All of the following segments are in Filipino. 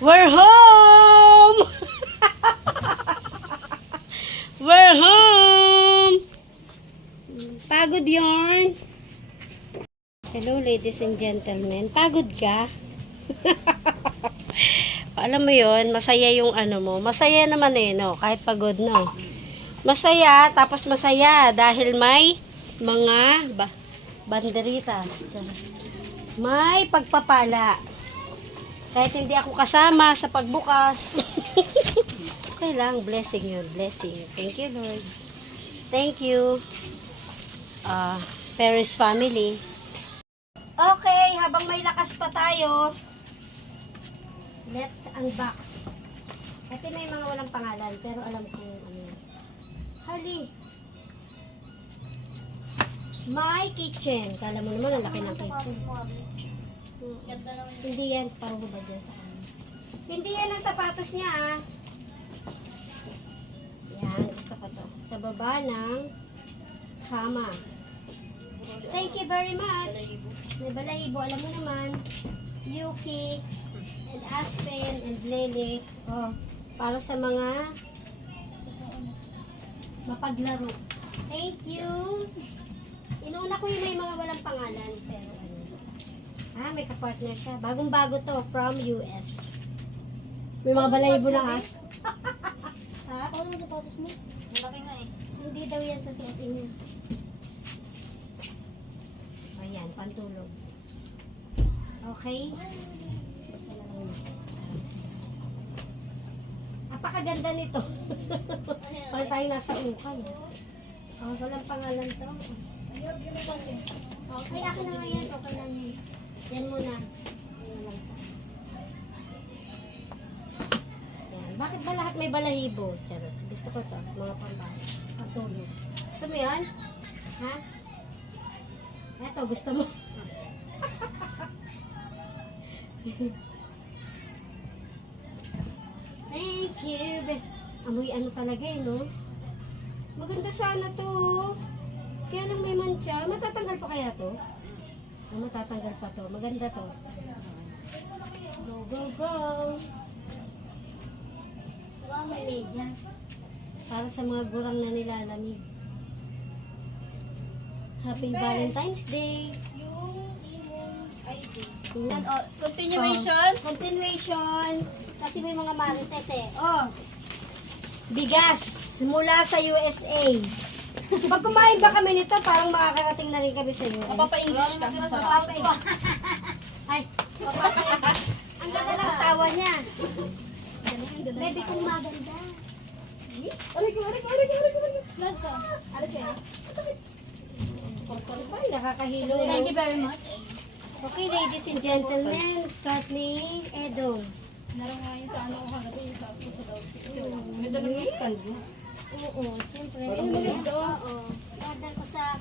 We're home! We're home! Pagod yarn. Hello ladies and gentlemen. Pagod ka? Alam mo yon, masaya yung ano mo. Masaya naman eh, no? Kahit pagod, no? Masaya, tapos masaya dahil may mga banderitas. May pagpapala. Kahit hindi ako kasama sa pagbukas. Okay lang, blessing yun, blessing. Thank you, Lord. Thank you. Paris family. Okay, habang may lakas pa tayo, let's unbox. Ito may mga walang pangalan, pero alam ko ano. Harley. My kitchen. Kala mo naman, ang laki ng kitchen. Hindi yan, pang ba dyan sa kanya. Hindi yan ang sapatos niya, ah. Yan, gusto ko to. Sa baba ng kama. Thank you very much. May balahibo, alam mo naman. Yuki, and Aspen, and Lele. Oh, para sa mga mapaglaro. Thank you. Inuna ko yung may mga walang pangalan, pero may kapartner siya. Bagong-bago to, from US. May mga balahibo ng as. Ha? Ano naman sapatos mo? Malaki nga eh. Hindi daw yan sa suotin niya. Ayan, pantulog. Okay? Basta lang yun. Napakaganda nito. Para tayo nasa ukay. Oh, walang pangalan to. Okay, akin na nga yan. Okay lang yun. Yan muna. Yan. Bakit ba lahat may balahibo? Charot. Gusto ko to. Mga pantulog. Gusto mo yan? Ha? Eto, gusto mo? Thank you. Amoy ano talaga eh, no? Maganda sana to. Kaya lang may mancha. Matatanggal pa kaya to? Matatanggal pa to. Maganda to. Go, go, go. Wow, may medyas. Para sa mga gurang na nilalamig. Happy Valentine's Day. Continuation? Continuation. Kasi may mga marites eh. Oh. Bigas mula sa USA. Pag kumain ba kami nito, parang makakarating na rin kami sa US. Mapapa-English kasi sa Ay, ang ganda ng tawa niya. Baby kong maganda. Aray ko. Ano siya? Ay, nakakahilo. Thank you very much. Okay, ladies and gentlemen, start ni Edong. Naroon nga yun sa ano ko hanggang yung sa Dawski. Ganda naman yung stand mo. Oo, siyempre. maganda. Oo. Order ko sa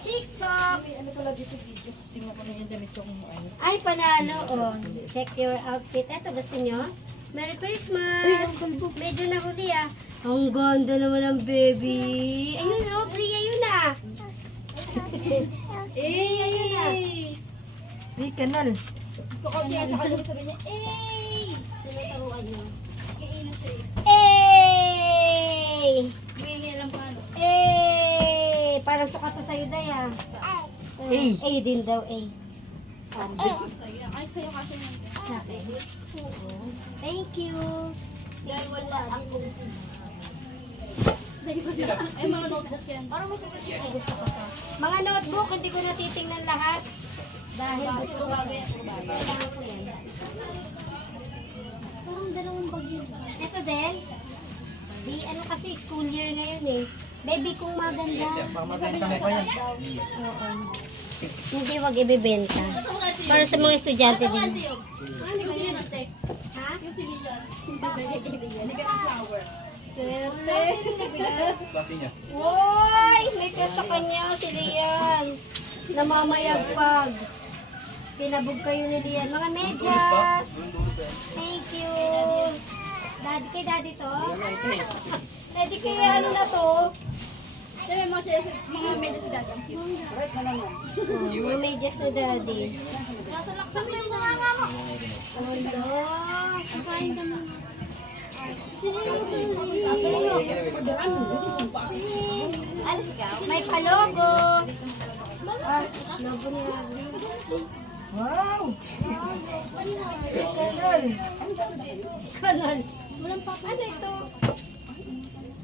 TikTok. May ano pala dito video. Tingnan ko na yung damit ko kung ano. Ay, panalo. Oh. Check your outfit. Eto, gusto nyo? Merry Christmas! Medyo nahuli ah. Ang ganda naman ng baby. Ayun oh, Bri, ayun na. Ayun na. Hey, kanal. Kukot siya sa kanya sabi niya, Tinataruan niyo. Iina siya eh. Hey! Humingi lang paano. Hey! Parang sukat to sa'yo, Day ah. Hey. A din daw, A. Ay, sa'yo kasi yun. Sa akin. Oo. Thank you. Dahil wala akong ay, mga notebook yan. Parang mas gusto ko to. Mga notebook, hindi ko natitingnan lahat. Dahil gusto Puro ko. bagay, puro bagay. Kailangan ko yan. Parang dalawang bag yun. Ito din. Di ano kasi school year ngayon eh. Baby kong maganda. Pamaganda mo pa yan. Oo. Hindi wag ibebenta. Para sa mga estudyante din. Yung sili ng tech. Ha? Yung sili yan. Hindi ka ng flower. Swerte. Klase niya. Woy! May ka sa kanya si Lian. Namamayagpag. Pinabog kayo ni Lian. Mga medyas. Thank you. Daddy, kay daddy to? Ready kay ano na to? Sabi mga medyas si daddy. Ang cute. Mga medyas na daddy. Nasa laksan din na nga mo. Ano? Kain ka muna. May palogo. Ah, logo niya. Wow! Kanal! Kanal. Walang pa. Ano ito?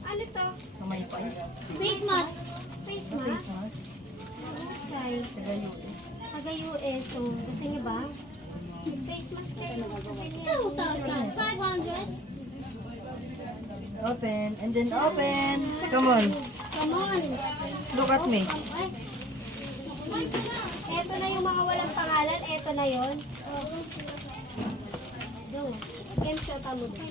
Ano ito? Kamay pa yun. Face mask. Face mask? Okay. Taga US. So, gusto niyo ba? Face mask kayo. 2,500. Open. And then open. Come on. Come on. Look at me. Ay. Eto na yung mga walang pangalan. Eto na yon. Doon. Game show ka mo doon.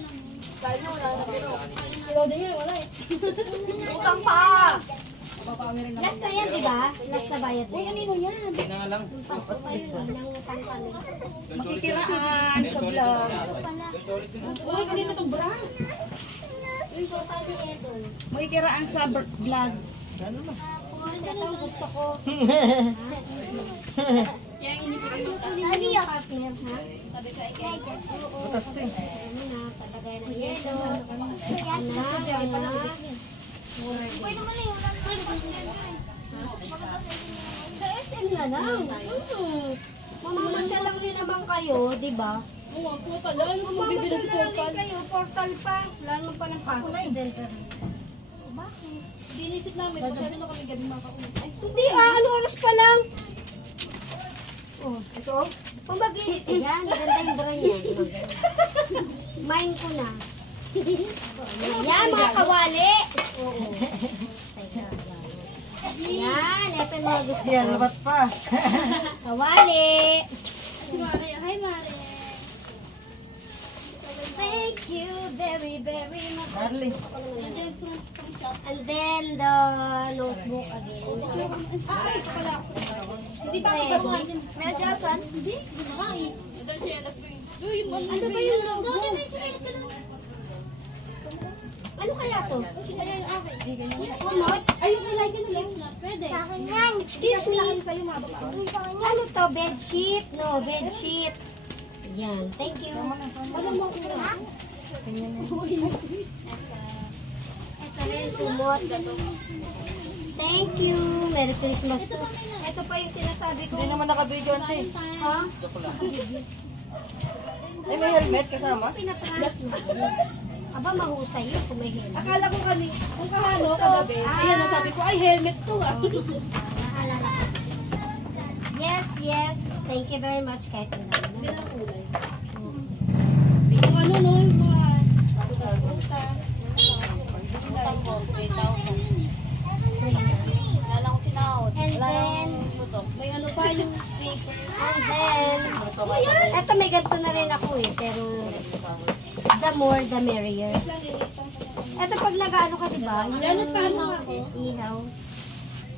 Utang pa! Last na yan, di ba? Last na bayad na yan. Hindi na nga lang. Pasko kayo. Nangutang kami. Makikiraan sa vlog. Uy, kanina itong bra. Yung total ni Edon. Makikiraan sa vlog. Ano na? Tapos, ito ang gusto ko. Ano yun? Partner, ha? Butas to eh. Ano na, palagay na yelo. Ano, Pwede mo na yun. sa SM na lang. Mamamasyal lang rin naman kayo, di ba? Oo, ako pala. Ano mo bibili Mamamasyal ng na lang portal? din kayo, portal pa. Wala naman pa ng pasok si Delta rin. Bakit? Binisip namin. Masyado na kami gabi makauwi. Hindi ano oras pa lang? Oh, ito oh. Pumag-iit yan, ganda yung bra niya. Mine ko na. Yan, mga kawali. Oo. Yan, ito yung mga gusto Yan, ko. labat pa. Kawali. Si Maria. Hi, Maria. Thank you very, very much. Darling. And then the notebook again. Isa pala ako sa Hindi ba ako May adyasan? Hindi. Hindi na kain. Madal siya alas ko yun. Uy, Ano ba yung notebook? Ano kaya to? Kaya yung akin. Kumot? Ayun, ilay ka na lang. Pwede. Sa akin yan. Excuse me. Sa'yo, mga baba. Ano to? Bedsheet? No, bedsheet. Yan. Thank you. Alam mo, ura. Ito rin, kumot. Thank you. Merry Christmas to. Ito pa yung sinasabi ko. Hindi naman nakabidyo ante. Ha? Ay, may helmet kasama? Pinaprank mo. Aba, mahusay yun kung may helmet. Akala ko kung kahano, kagabi. Ayan, sabi ko, ay, helmet to ah. Naalala ko. Yes, yes. Thank you very much kahit ang dami na. Bilang kulay. Yung ano, no, yung mga prutas. Utang ko, 3,000. Wala lang sinahod. And then, May ano pa yung paper. and then, eto may ganito na rin ako eh, pero the more the merrier. Eto pag nag-ano ka diba, Ganun pa ano ako. ihaw,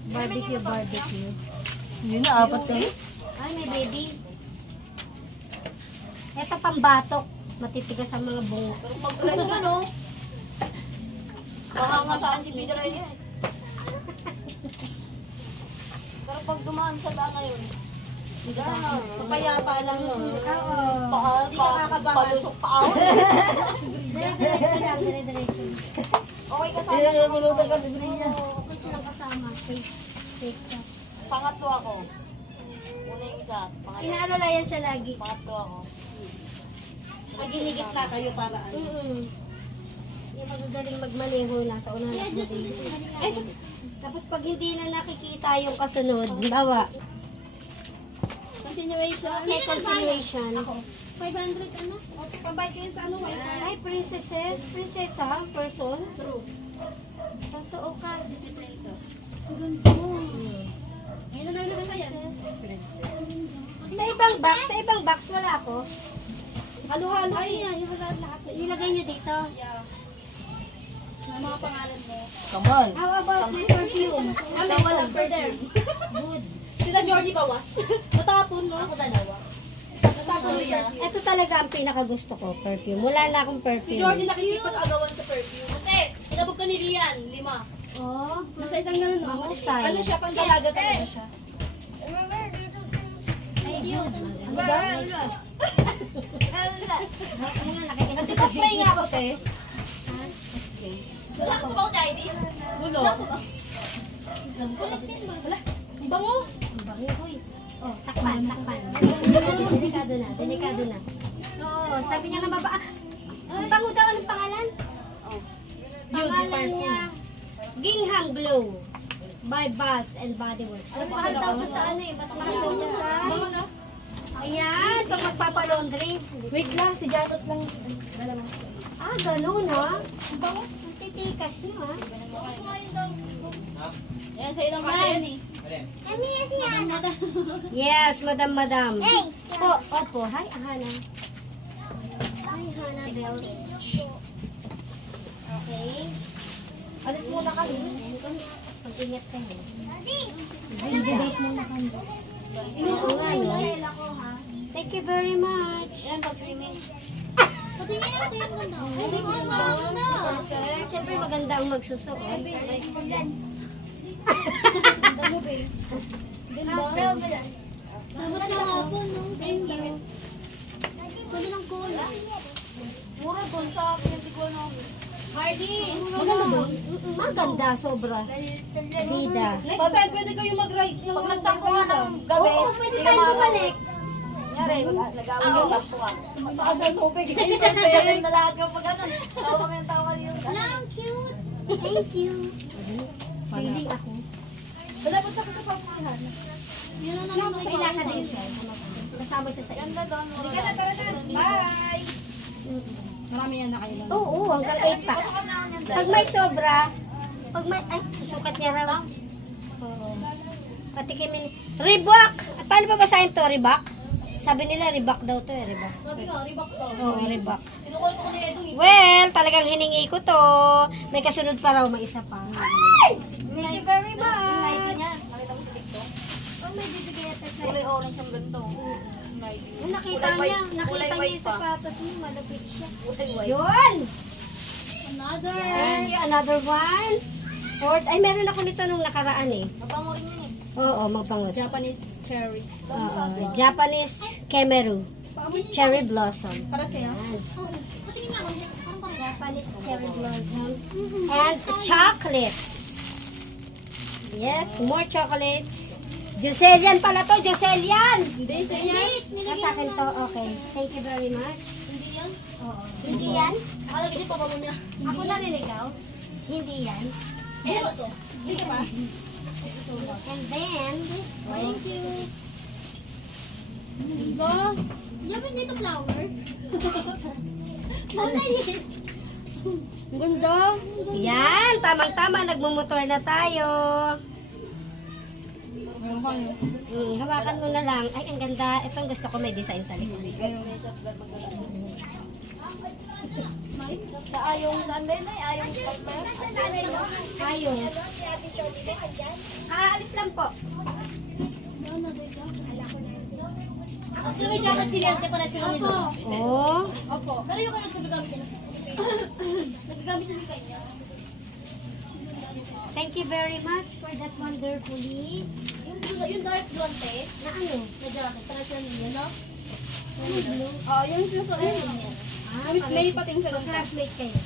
barbecue, barbecue. Yun na, apat kayo. Ay, may baby. Eto pambatok, matitigas ang mga bungo. Ano ba, no? Baka nga saan si Peter ay yan. Pero pag dumaan sa daan ngayon, kaya pa lang, Oo. hindi ka kakabahan. Dire-diretso lang, dire-diretso. Okay ka Ay, ay, mulutan ka, libre niya. Oo, okay silang kasama. Safe. Safe ka. Pangatlo ako. Una yung isa, Inaalalayan siya lagi. pangatlo ako. Naginigit na kayo para ano. Yung magagaling magmaneho na sa unahan at madilim. Tapos pag hindi na nakikita yung kasunod, bawa, Continuation. say continuation. 500 ano? Pabay kayo sa ano? Ay, princesses, prinsesa, person. True. Totoo ka. Disney princess. Hmm. Ngayon na lang kaya. Sa ibang box, wala ako. Halo-halo. Ay, yan. Yung lahat. Ilagay nyo dito. Yeah. Yung mga pangalan mo. Come on. How about my perfume? May walang there. Good. Sila Jordy bawas. Natapon, no? Ako dalawa. Natapon nila. Ito talaga ang pinakagusto ko, perfume. Wala na akong Si perfume. Jordy nakikipag-agawan sa perfume. Ate, ilabog ka ni Rian. 5. Oh, Nasa isang ganun, no? Mahusay. Ano siya? Pangdalaga talaga siya. ay good. Ano ba? Nag-spray nga ako, te. Wala ka ba ang ID? Gulo. Wala. Ang bango. Ang bango, hoy. Oh, takpan. Delikado na. Oo, sabi niya na maba... Ang bango daw, anong pangalan? Pangalan niya, Gingham Glow by Bath and Body Works. Mas mahal daw to sa ano eh, mas mahal daw to sa... Ayan, pag magpapalaundry. Wait lang, si Jatot lang. Ah, ganun ha? Ang bango, ang titikas niyo ha? Yan, sa'yo lang kasi yan eh. Alin? Yes, madam. Opo, hi, Hana. Hi, Hana Bell. Okay. Alis muna kami. Pag-ingat kayo. Inuto nga yun. Thank you very much. Yan, pag-swimming. Patingin natin yung ganda. Hindi ko na. Siyempre maganda ang magsusuot. Sabot na hapon, no? Thank you. Kunin ang cola. Mura doon sa pinagtikuan namin. Hardy! Maganda doon? Maganda, sobra. Bida. Next time, pwede kayo mag-rides. Pag nagtangko ka ng gabi, Oo, pwede tayo bumalik. Nyari, nag-awin yung takto ka. Mataas ang tubig. Ayun, nalahat yung pag ganun. Tawa kami ng tawa yun. Wala, ang cute. Thank you. Feeling ako. Malapot ako sa papusihan. Yun ang naman May lakad din siya. Kasama siya sa iyo. Ganda doon. Hindi ka na, tara na. Bye! Marami yan na kayo lang. Oo, hanggang 8 packs. Pag may sobra, ay, susukat niya raw. Oo. Patikimin. Reebok! Paano pa basahin to, Reebok? Sabi nila, Reebok daw to, Reebok. Sabi ka, ribak to. Oo, Reebok. Kinukulit ko ni Edong eh. Well, talagang hiningi ko to. May kasunod pa raw, may isa pa. Thank you very much. Oh, may bibigay ata siya. Kulay orange ang ganito. Oh, nakita niya yung sapatos niya, malapit siya. Kulay white. Yun! Another. Thank you, another one. Ay, meron ako nito nung nakaraan eh. Mabango rin yun eh. Oo, magpangot. Japanese cherry. Japanese Kemeru. Cherry Blossom. Para sa'yo. Yan. Oh, patingin nga ako. Parang parang. Japanese Cherry Blossom. And chocolates. Yes, more chocolates. Joselian pala to, Joselian! Hindi, sa Hindi, Sa akin to, okay. Thank you very much. Hindi yan. Oo. Hindi yan? Nakalagay niyo pa ba muna? Ako na rin ikaw. Hindi yan. Eh, ano to? Hindi ka ba? And then, Thank you. Diba? Yan ba dito flower? Ano yun? Ang ganda. yan, tamang-tama, nagmumotor na tayo. Hawakan mo na lang. Ay, ang ganda. Itong gusto ko may design sa likod. Sa ayong Sunday na eh, ayong pagmer. Tayo. Aalis lang po. Ano dito? Actually, may jacket silente pa na sila nito. Oh. Opo. Pero yung ano nagagamit nila? Nagagamit nila kanya. Thank you very much for that wonderfully. Yung dark blonde eh, Na ano? na jacket, para sila nila, no? Oh, yung susunod. Ah, May pating sa ganda. classmate kayo.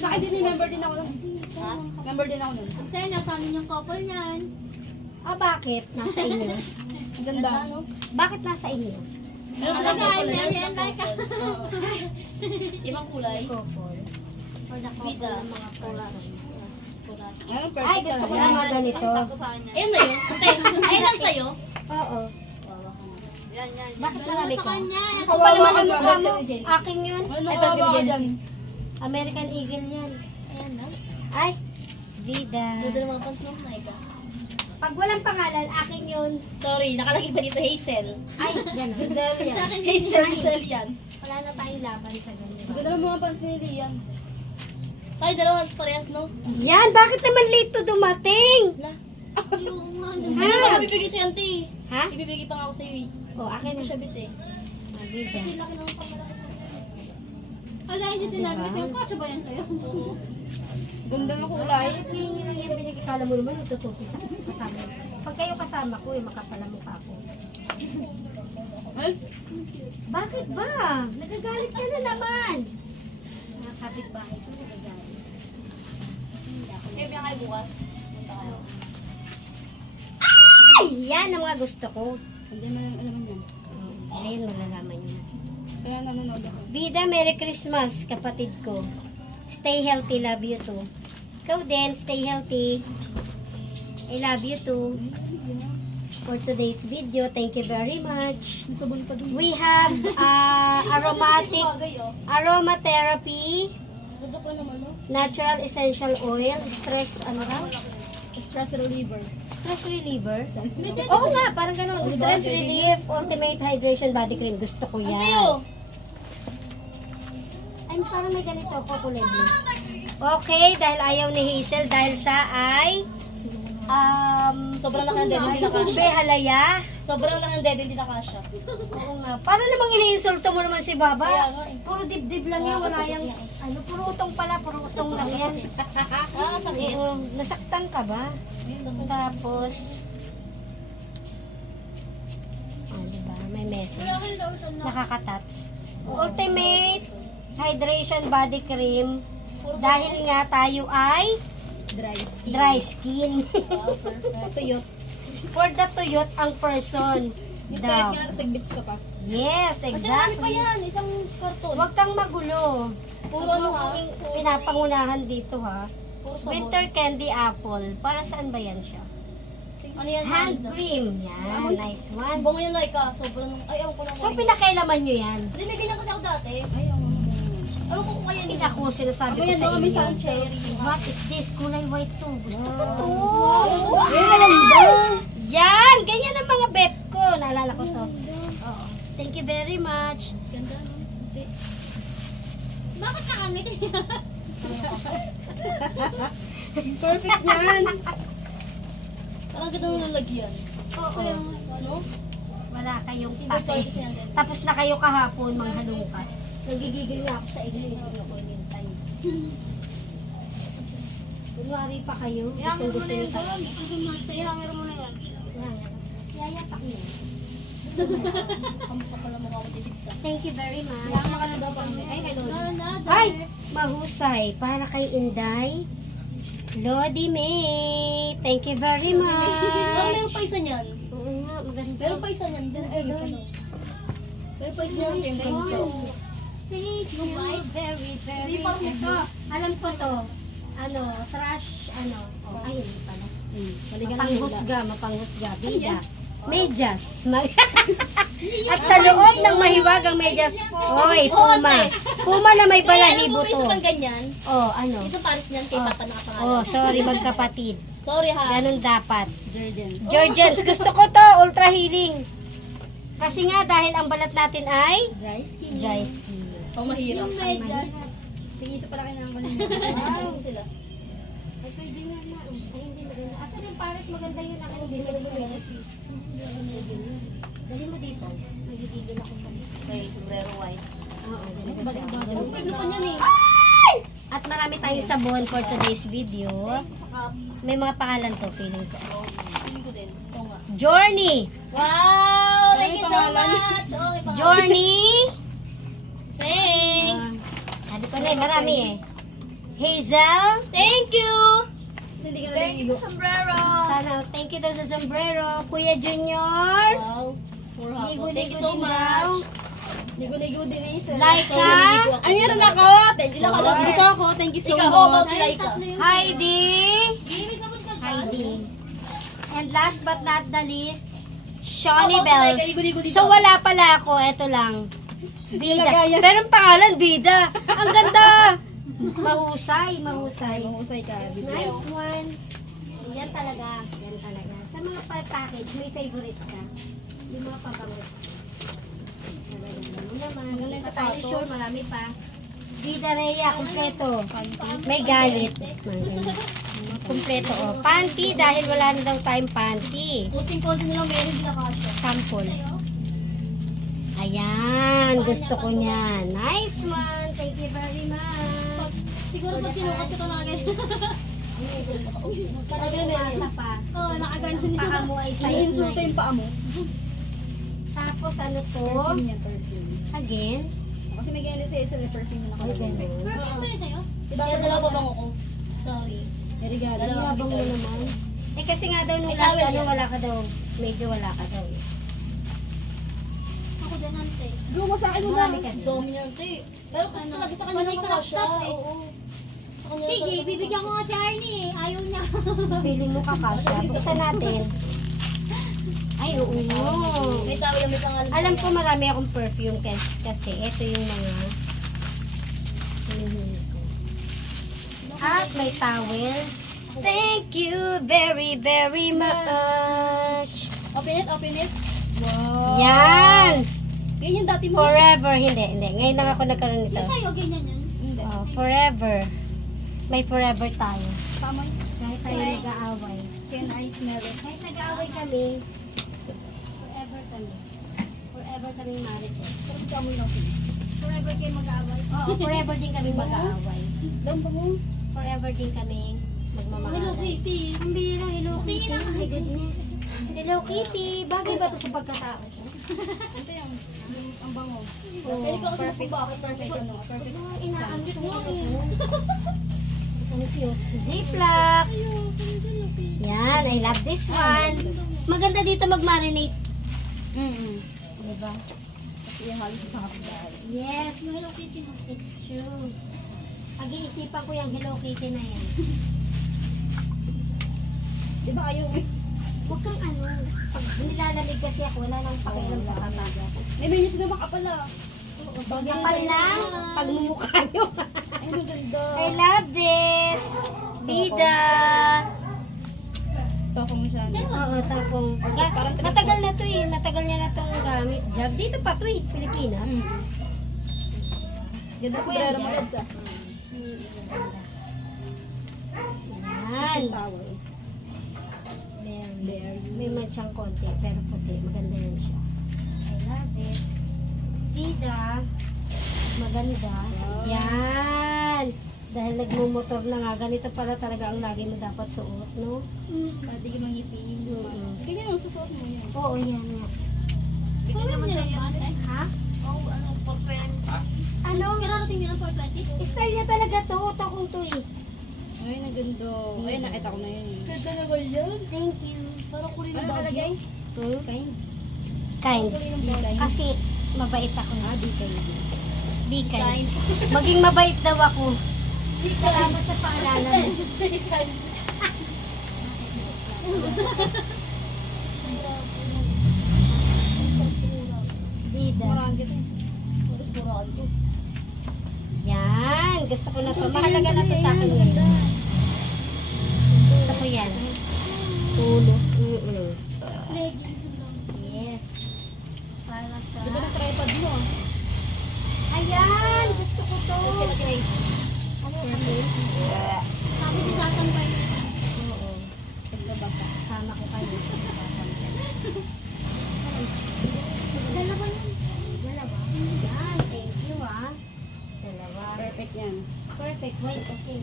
Sa akin din, member din ako nun. Ha? Member din ako nun. Kaya nasa amin yung couple niyan. Ah, bakit? Nasa inyo? Ang ganda. Ano? Bakit nasa inyo? Pero sila guys, yan like ibang kulay. Couple. Or the couple Bida. ng mga person. Ayun, Ay, gusto ko ng mga ganito. Ayun na yun. Ate, ayun lang sa'yo. Oo. Yan, yan. Bakit Dalawa marami sa ka? kanya. Ako pa naman ang mukha Kawawa mo. ka, Genesis. Akin yun. Ano Ay, ba pero si ba Genesis. yan? American Eagle yan. Ayan na. Ay, Vida. Dito ng mga pants mo, Maika. Pag walang pangalan, akin yun. Sorry, nakalagay pa dito Hazel. Ay, yan. Giselle yan. Sa akin Hazel yan. Wala na tayong laban sa ganun. Ang ganda ng mga pants ni Lian. Tayo dalawa parehas, no? Yan, bakit naman late to dumating? La. Yung ano. Ha? Ano ba bibigay sa'yo, auntie? Ha? Ibibigay pa nga ako sa'yo eh. Oh, akin Ano na. siya bit eh. Ah, Vida. Kasi laki ng pamalaki. Ala, hindi sinabi ko sa'yo. Kasya ba yan sa'yo? Ganda ng kulay. Bakit ngayon nyo lang yung binigay? Kala mo naman, itutupi sa kasama. Pag kayo kasama ko, makapala mukha ko. Bakit ba? Nagagalit ka na naman. Mga kapitbahay ko nagagalit. Kaya biya kayo bukas. Punta kayo. Ay! Yan ang mga gusto ko. Hindi man alam yan. Ngayon malalaman niyo. Kaya nanonood ako. Bida, Merry Christmas, kapatid ko. Stay healthy, love you too. Ikaw din, stay healthy. I love you too. For today's video, thank you very much. May sabon pa din. We have aromatic Bagay oh. aromatherapy, Ganda pa naman oh. natural essential oil, stress, ano raw? Stress reliever. Stress reliever? Oo nga, parang ganun. Stress relief, ultimate hydration body cream. Gusto ko yan. Tayo! Ay, parang may ganito ako, kulay blue. Okay, dahil ayaw ni Hazel, dahil siya ay Sobrang laki ng dedo, hindi na kasha. ube halaya. Sobrang laki ng dedo, hindi na kasha. Oo nga. Para namang iniinsulto mo naman si Baba. Kaya nga eh. Puro dibdib lang yan. Wala Nakakasakit yung, nga eh. ano, puro utong pala. Puro utong lang yan. Nakakasakit. Oo, nasaktan ka ba? Tapos, diba? May message. Nakakatats. Ultimate Hydration Body Cream. Dahil nga tayo ay dry skin. Tuyot. For the tuyot ang person. Daw. nag-beach ka pa. Yes, Kasi marami pa exactly. yan, isang karton. Huwag kang magulo. Puro ano ha? Pinapangunahan dito ha. Puro sabon. Winter candy apple. Para saan ba yan siya? Ano yan? Hand cream. Yan, nice one. Bango yan like sobrang, ay ewan ko lang. So, pinakailaman nyo yan? Hindi, may ganyan kasi ako dati. Ewan ko kung kaya Hindi nila. ako sinasabi ko Ganyan sa daw kami inyo. sunset. What is this? Kulay white to. Gusto ko to. Wow! Yan! Ganyan ang mga bet ko. Naalala ko to. Oo. Thank you very much. Ganda no? Bakit nakangit? Perfect yan. Parang ganda nung lalagyan. Oo. Ano? Wala kayong Favorite pake. quality yan din. Tapos na kayo kahapon, mga halungkat. Nagigigil nga ako sa inyo. Hindi ako inintay. Kunwari pa kayo. Gustong gusto niyo pa. Ihanger mo na yan. Yayatak niyo. Kamukha pala mukha ko dito sa. Thank you very much. Kaya ka na daw pang ay hello. Ay! Mahusay. Para kay Inday. Lodi May. Thank you very Parang meron much. pa isa niyan. Oo nga, maganda. Meron pa isa niyan. Meron pa isa niyan. Nice Yung ganito. one. Thank you very, very Hindi parang much. ito. Alam ko to. Ano, trash, ano. Oh, ay, hindi pala. Maligan ng hula. Mapanghusga, mapanghusga. Bida. Medyas. At sa loob ng mahiwagang medyas, oy, puma. Puma na may balahibo Kaya to. isa pang ganyan. Oh, ano? Isang pares niyan kay Papa nakapangalan. Oh, sorry, magkapatid. Sorry ha. Ganun dapat. Jordan. Georgians, gusto ko to, ultra healing. Kasi nga, dahil ang balat natin ay Dry skin. dry skin. Pang mahirap. Ang mahirap. Tingin sa pala kayo ng wow. Sila. Ay, pwede nga na. Ay, hindi maganda. Asan yung pares maganda yun? Ako hindi maganda. Dali mo dito. Nagigigil ako sa Okay, sombrero white. Oo, ganito siya. Ang pwede pa niyan eh. At marami tayong sabon for today's video. Saka, May mga pangalan to, feeling ko. Feeling ko din. Ito nga. Journey! Wow! Thank you so pangalan. much! Oh, may pangalan. Journey! Thanks! Sabi ko na marami eh. Hazel! Thank you! Hindi ka thank you, sombrero. Sana, thank you daw sa sombrero. Kuya Junior! Wow. More hapon. Ligo-ligo Thank you so din daw. much. Ligo-ligo din Isa. Laika! Ay, meron ako! Thank you. Dito ako. Thank you so much. Ikaw, about Laika. Heidi! Give me sabon ka dyan. Heidi. And last but not the least, Shawnee Oh, Bells. okay, ligo-ligo dito. So wala pala ako, eto lang. Vida. Pero ang pangalan, Vida. Ang ganda. Mahusay, mahusay. Mahusay ka. Nice one. Yan talaga, yan talaga. Sa mga package, may favorite ka. Yung mga pabango. Nalagyan mo naman. Maganda yung Pa tayo sapatos. sure, marami pa. Vida Rhea, kumpleto. May galit. Kumpleto, oh. Panty, dahil wala na daw tayong panty. Puting konti na lang meron din nakasya. Sample. Ayan, gusto ko niyan. Nice one. Thank you very much. Siguro pag sinukat ito lang agad. Pagkakasa pa. Oo, nakaganon Paa mo ay size Naiinsulta 9. yung paa mo. Tapos ano to? Perfume niya, perfume. Again? Kasi may ganyan din sa isa na perfume na Ay, nakalagay. ganun. Perfume ba yun sa'yo? Diba, Kaya dalawa pa bango ko. Sorry. May regalo. Ang yabang mo naman. Eh kasi nga daw nung May last towel ano, yan. wala ka daw. Medyo wala ka daw eh. Ako din nante. Bro, mo sa akin mo Marami lang. ka din. Dominante. Pero kasi talaga sa kanya may crop top eh. Sige, bibigyan ko nga si Arnie eh. Ayaw niya. Feeling mo kakasya. Buksan natin. Ay, oo. May tawag yung may pangalan. Alam ko marami akong perfume kasi ito yung mga hinihili ko. At may towel. Thank you very, very much. Open it, open it. Wow. Yan! Yan yung dati mo. Forever. Hindi. Ngayon lang ako nagkaroon nito. Yung sa'yo, ganyan yan. Hindi. Oh, forever. May forever tayo. Tama yun. Kahit tayo Correct. nag-aaway. Can I smell it? Kahit nag-aaway kami, forever kami. Forever kaming marites. Pero kamoy na ako. Forever kayo mag-aaway. Oo, forever din kami mag-aaway. Doon ba mo? Forever din kami Hello, magmamahalan. Kitty. Ang bira, Hello Kitty. Tingin ang My goodness. Hello Kitty. Bagay ba ito sa pagkatao ko? Ito yung ang bango. Oo, Pwede ka usap perfect. ba ako? Perfect ano? Perfect. Inaamit mo Wow, ako. Ang cute. Ziploc. Yan, I love this one. Maganda dito mag-marinate. Diba? Kasi yung halos sa kapitbahay. Yes. Hello Kitty. It's true. Pag-iisipan ko yung Hello Kitty na yan. Di ba ayaw mo? Huwag kang ano. Pag nilalamig kasi ako, wala nang pakialam sa kataga. May menu sila makapala. Kapal na. Pagmumukha nyo. Ay, ang ganda. I love this. Bida. Toko mo siya. Oo, tapong. Matagal na to eh. Matagal niya na tong gamit. Jug. Dito pa to eh. Pilipinas. Ganda sa brero mo, Leds ah. Yan. Towel. Very. May matchang konti. Pero puti. Maganda yan siya. I love it. Bida. Maganda. Yan. Dahil nagmumotor na nga. Ganito para talaga ang lagi mo dapat suot, no? Pwede ka mangipin. Ganyan ang susuot mo yan. Oo, yan nga. Bigyan naman sa'yo. Ha? Ano? Kararating nyo ng 420? Style niya talaga to. Takong to eh. Ay, naganda. Ay, nakita ko na yun. Ganda na ba yan? Thank you. Parang kulay ng bagay. Hmm? Kind. Kind. Kulay ng bagay. Kasi mabait ako. Di kind. Be kind. Maging mabait daw ako. Salamat sa paalala mo. Bida. Marami kita eh. Tapos muraan ko. Yan. Gusto ko na to. Mahalaga na to sa akin ngayon. Gusto ko yan. Ulo. Leggings lang. Yes. Para sa... Ganda ng tripod mo ah. Ayan! Gusto ko to. Ano yun? Sabi si sasampay niya. Oo. Sama ko kayo. Dalawa yun. Dalawa. Yan. Thank you ah. Dalawa. Perfect yan. Perfect. White kasi.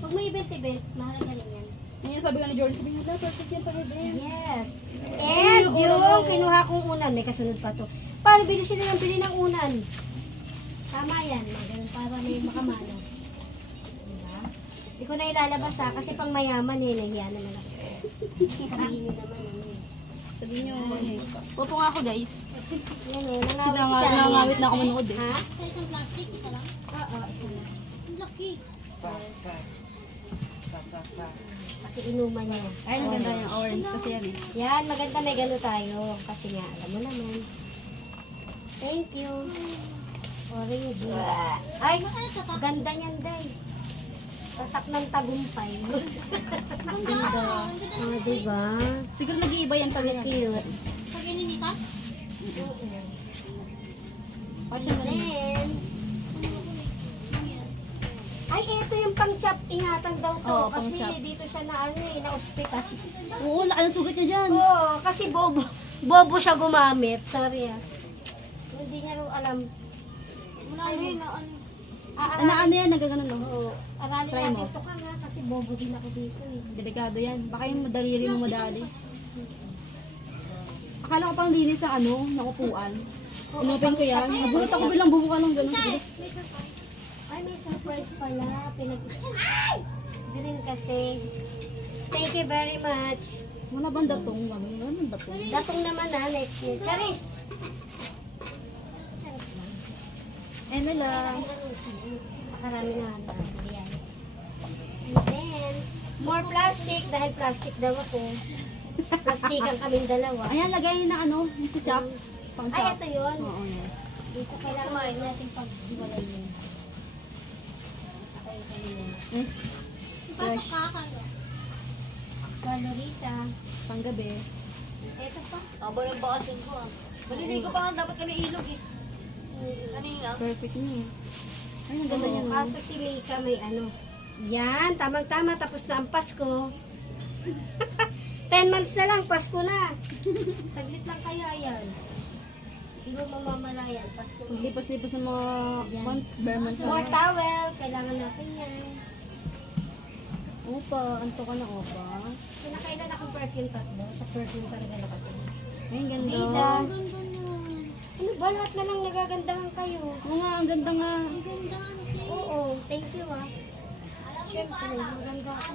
Pag may event, mahalaga rin yan. Yan yung sabi nga ni Jordan, sabi nga, perfect yan pang event. Yes. And yung kinuha kong unan, may kasunod pa to. Paano bili sila ng bili ng unan? Tama yan. Ganun para may makamano. Diba? Hindi ko na ilalabas ha, kasi pang mayaman eh, nahiya naman ako. Sabihin nyo naman eh. Sabi niyo, Popo nga ako guys. Yan eh, nangawit siya. Nangawit na ako manood eh. Ha? Sa isang plastic, isa lang. Oo, isa na. Ang laki. Pati inuman niya. Ay, ang ganda yung orange kasi yan eh. Yan, maganda may gano tayo. Kasi nga, alam mo naman. Thank you. Orange. Ay, ganda niyan, Day. Tatak ng tagumpay. Ganda. Oh, diba? Siguro nag-iiba yan pag yan. Cute. Pag ininitan? Parang siyang ganun. Then, ay, ito yung pang-chop. Ingatan daw to. Oo, kasi pang-chop. dito siya na ano eh, na-hospital. Oo, laki ng sugat niya dyan. Oo, kasi bobo siya gumamit. Sorry ah. Hindi niya rin alam. Ano yun, ano? Ano yan, nagaganon lang. Oo, aralin Try natin mo. ito ka nga kasi bobo din ako dito eh. Delikado yan. Baka yung madaliri mo madali. Akala ko pang linis ang ano, ng upuan. Inopen ko yan. Nagulat ako bilang bumuka ng gano'n. Ay, may surprise pala. Ay! Green kasi. Thank you very much. Wala bang datong? Wala bang datong? Datong naman ha, next year. Charis! Ano lang. Makarami na natin yan. And then, more plastic dahil plastic daw ako. Plastikan kaming dalawa. Ayan, lagay na ano, yung si Chop. Pang Ay, Chop. ito yun. Oo, yan. Dito kailangan natin pag-iwalay yun. Okay, kanina. Pasok ka kayo. Valorita. Panggabi. Ito pa. Aba ng bakasin ko ah. Maliligo pa nga, dapat kami ilog eh. Kanina. Perfect niya. Ay, ang ganda niya. no? Kaso si Mika may ano. Yan, tamang-tama. Tapos na ang Pasko. 10 months na lang, Pasko na. Saglit lang kayo, ayan. Hindi mo mamamalayan, Pasko na. Lipas-lipas ng mga months, bare months na. More towel, kailangan natin yan. Opa, anto ka na, opa. Pinakailan akong perfume tatlo. Sa perfume talaga nakatin. Ay, ang ganda. Vida. Ang ganda niya. Ano ba, lahat na lang nagagandahan kayo. Oo nga, ang ganda nga. Ang ganda nga. Oo, thank you ah. Siyempre, maganda ako.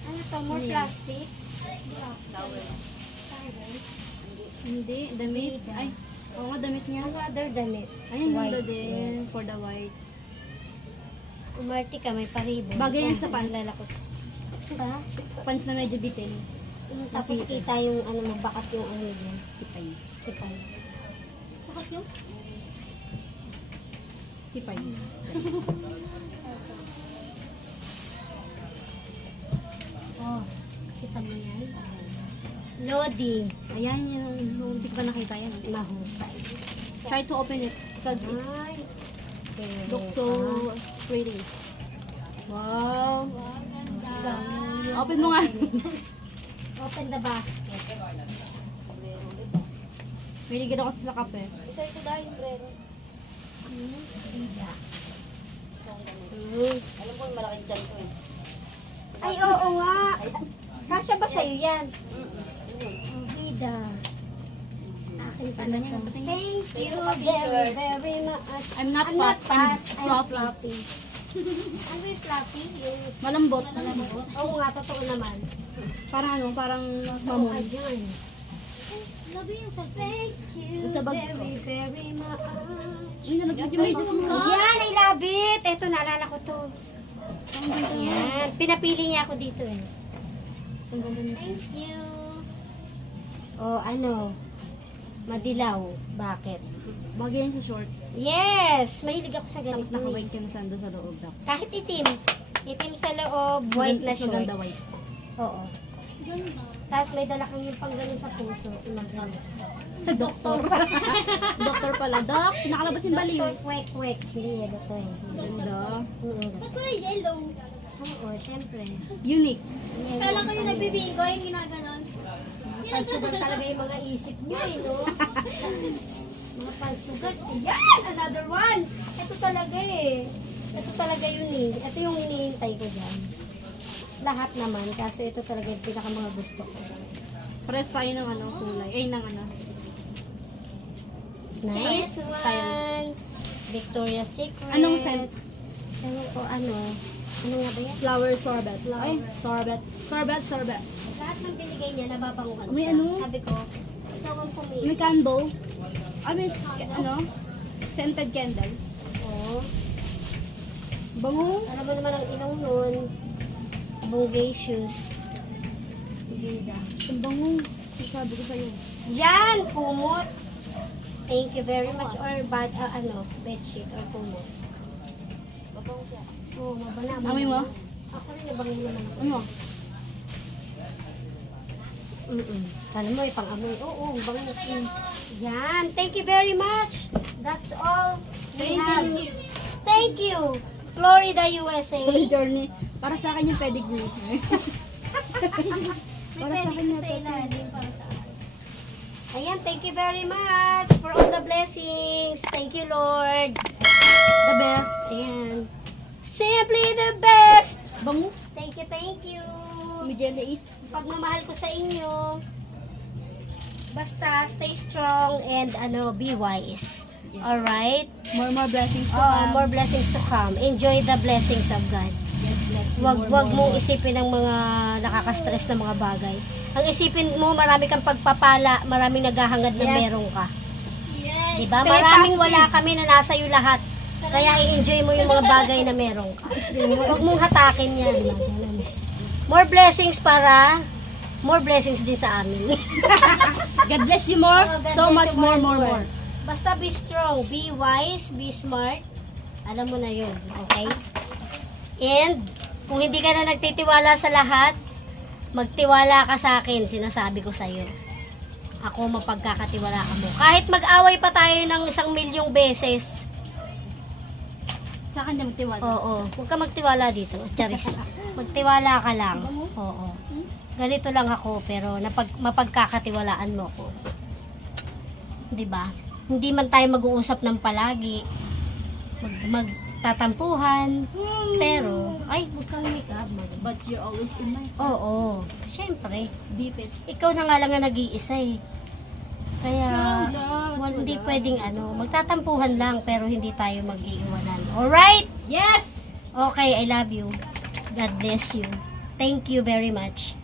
Ano to, more plastic? Hindi, damit. Ay, oo nga, damit niya. Ano other damit? Ayun, ganda White, din. yes. For the whites. Umarte ka, may paribo. Bagay yan sa pants. Lalakot. Sa? Pants na medyo bitin. Tapos kita yung ano, mabakat yung ano yun. Tipay. Tipay. Bakit yung? Tipay. Oh, kita mo yan? Loading. Ayan yung zoom. Hindi ko pa nakita yan. Mahusay. Try to open it because it's Ay. looks so pretty. Wow. Ganda. Open mo nga. Open the basket. Really good ako sa kape. Isa ito dahil, brero. Vida. Alam ko yung malaking dyan ko eh. Ay, oo nga. Kasya ba sa'yo yan? Vida. Akin pa na to. Thank you very, very much. I'm not I'm not fat. fat. I'm I'm fluffy. fluffy. Ano yung fluffy? Yung Malambot. oo nga, totoo naman. Parang ano, parang Oo, mamon. ayun. Love you sa Thank you Sa bag ko. very, very much. Uy, nalaglag yung medyo mo. Yan, I love it. Eto, naalala ko to. Yan, pinapili niya ako dito eh. Ang ganda niya. Thank you. Oh, ano? Madilaw. Bakit? Bagay yan sa short. Yes! Mahilig ako sa Tapos ganito. naka-white ka na sando sa loob. Tapos Kahit itim. Itim sa loob, white na mas maganda shorts. white. Oo. ganda. Tapos may dala kang yung pang ganun sa puso. Imagine. Doktor. Doktor pala. Dok, nakalabas yung baliw. Dr. Kwek-kwek. Hindi, ito eh. Ganda. Ba't pala yellow? Oo, syempre. Unique. Yan, Kala ko yung nagbibingo, yung ginaganon. Pansugan talaga yung mga isip nyo eh, no? Mga pansugan. Yan! Another one! Ito talaga eh. Ito talaga yun eh. Ito yung hinihintay ko dyan. Lahat naman. Kaso ito talaga yung pinaka mga gusto ko. Pares tayo ng ano, kulay. Ay, ng ano. Nice Style. one! Victoria's Secret. Anong scent? Ewan ko ano. Ano nga ba yan? Flower sorbet. Ay, sorbet. Sorbet. Lahat ng binigay niya, nababanguhan May siya. ano? Sabi ko, ikaw ang pumili. May candle. Ah, may ano? Scented candle. Oo. Bango. Alam mo naman ang ilong nun. Bogacious. Ganda. Ang bango. Sabi ko sa'yo. Yan! Kumot. Thank you very much. Or bedsheet or kumot. Babaw siya. Oo, mabana. Amoy mo? Ako rin, nabangin naman ako. Ano? Kala mo, ipang-amoy. Oo, bango. Yan. Thank you very much. That's all we have. Thank you. Florida, USA. Holy journey. Para sa akin yung pedigree. Para sa akin na sa to. ilalim, para sa akin. Ayan, thank you very much for all the blessings. Thank you, Lord. The best. Ayan. Simply the best. Bango. Thank Thank you. Mediana is. Pagmamahal ko sa inyo. Basta, stay strong and be wise. Yes. Alright? More blessings to Oh, come. more blessings to come. Enjoy the blessings of God. God bless you. Wag mong isipin ang mga nakaka-stress na mga bagay. Ang isipin mo, marami kang pagpapala, maraming naghahangad na Yes. meron ka. Yes. Diba? Stay Maraming positive. wala kami na nasa iyo lahat. Kaya i-enjoy mo yung mga bagay na meron ka. Huwag mong hatakin yan. Ganun. More blessings din sa amin. God bless you more. Oh, God So bless much you more. Basta be strong, be wise, be smart. Alam mo na yun, okay? And, kung hindi ka na nagtitiwala sa lahat, magtiwala ka sa akin, sinasabi ko sa'yo. Ako mapagkakatiwalaan mo. Kahit mag-away pa tayo ng 1,000,000 beses, Sa akin na magtiwala. oo, huwag ka magtiwala dito. Charis. Magtiwala ka lang. Oo. Ganito lang ako, pero mapagkakatiwalaan mo ko. 'Di ba? Hindi man tayo mag-uusap ng palagi. Magtatampuhan. Pero, ay, huwag kang make-up. But you're always in my heart. Oo. Siyempre. Deepest. Ikaw na nga lang ang nag-iisa eh. Kaya, Wala. hindi pwedeng magtatampuhan lang, pero hindi tayo mag-iiwanan. Alright? Yes! Okay, I love you. God bless you. Thank you very much.